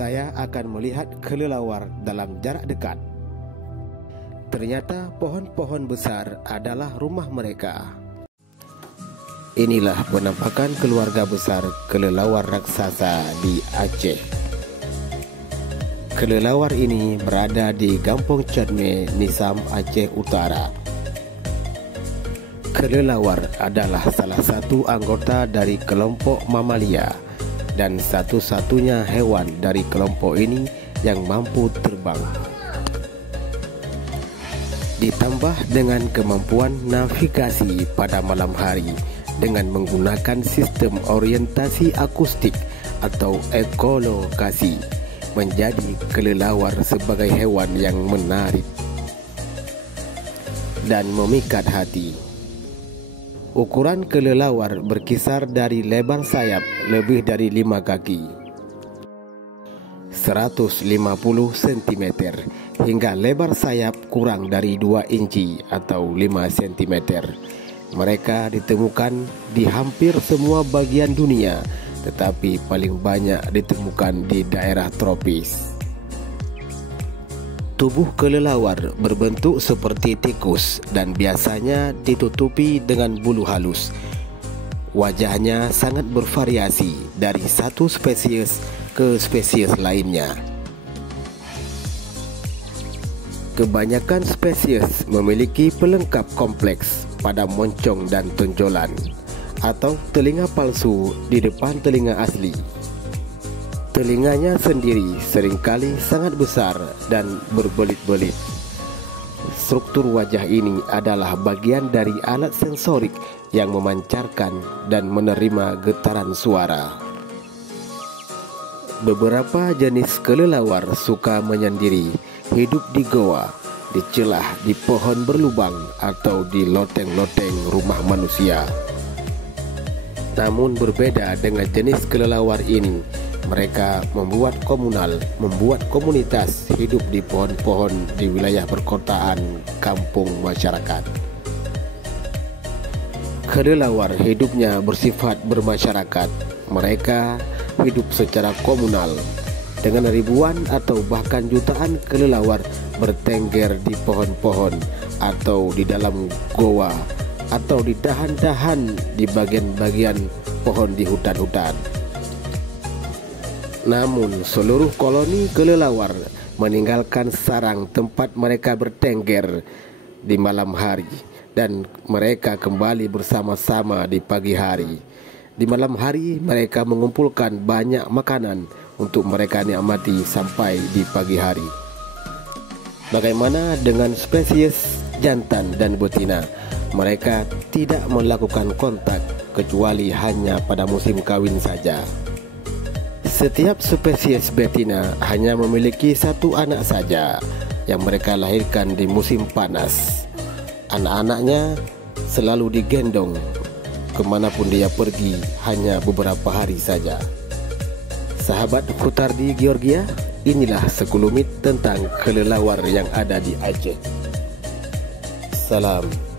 saya akan melihat kelelawar dalam jarak dekat. Ternyata pohon-pohon besar adalah rumah mereka. Inilah penampakan keluarga besar kelelawar raksasa di Aceh. Kelelawar ini berada di Kampung Cadme, Nisam, Aceh Utara. Kelelawar adalah salah satu anggota dari kelompok mamalia dan satu-satunya hewan dari kelompok ini yang mampu terbang. Ditambah dengan kemampuan navigasi pada malam hari dengan menggunakan sistem orientasi akustik atau ekolokasi, menjadi kelelawar sebagai hewan yang menarik dan memikat hati. Ukuran kelelawar berkisar dari lebar sayap lebih dari 5 kaki, 150 cm, hingga lebar sayap kurang dari 2 inci atau 5 cm. Mereka ditemukan di hampir semua bagian dunia, tetapi paling banyak ditemukan di daerah tropis. Tubuh kelelawar berbentuk seperti tikus dan biasanya ditutupi dengan bulu halus. Wajahnya sangat bervariasi dari satu spesies ke spesies lainnya. Kebanyakan spesies memiliki pelengkap kompleks pada moncong dan tonjolan atau telinga palsu di depan telinga asli. Telinganya sendiri seringkali sangat besar dan berbelit-belit. Struktur wajah ini adalah bagian dari alat sensorik yang memancarkan dan menerima getaran suara. Beberapa jenis kelelawar suka menyendiri, hidup di goa, di celah di pohon berlubang atau di loteng-loteng rumah manusia. Namun berbeda dengan jenis kelelawar ini, mereka membuat komunitas hidup di pohon-pohon di wilayah perkotaan kampung masyarakat. Kelelawar hidupnya bersifat bermasyarakat. Mereka hidup secara komunal dengan ribuan atau bahkan jutaan kelelawar bertengger di pohon-pohon atau di dalam goa atau di dahan-dahan di bagian-bagian pohon di hutan-hutan. Namun seluruh koloni kelelawar meninggalkan sarang tempat mereka bertengger di malam hari dan mereka kembali bersama-sama di pagi hari. Di malam hari mereka mengumpulkan banyak makanan untuk mereka nikmati sampai di pagi hari. Bagaimana dengan spesies jantan dan betina? Mereka tidak melakukan kontak kecuali hanya pada musim kawin saja. Setiap spesies betina hanya memiliki satu anak saja yang mereka lahirkan di musim panas. Anak-anaknya selalu digendong kemanapun dia pergi, hanya beberapa hari saja. Sahabat Hutardi Georgia, inilah sekelumit tentang kelelawar yang ada di Aceh. Salam.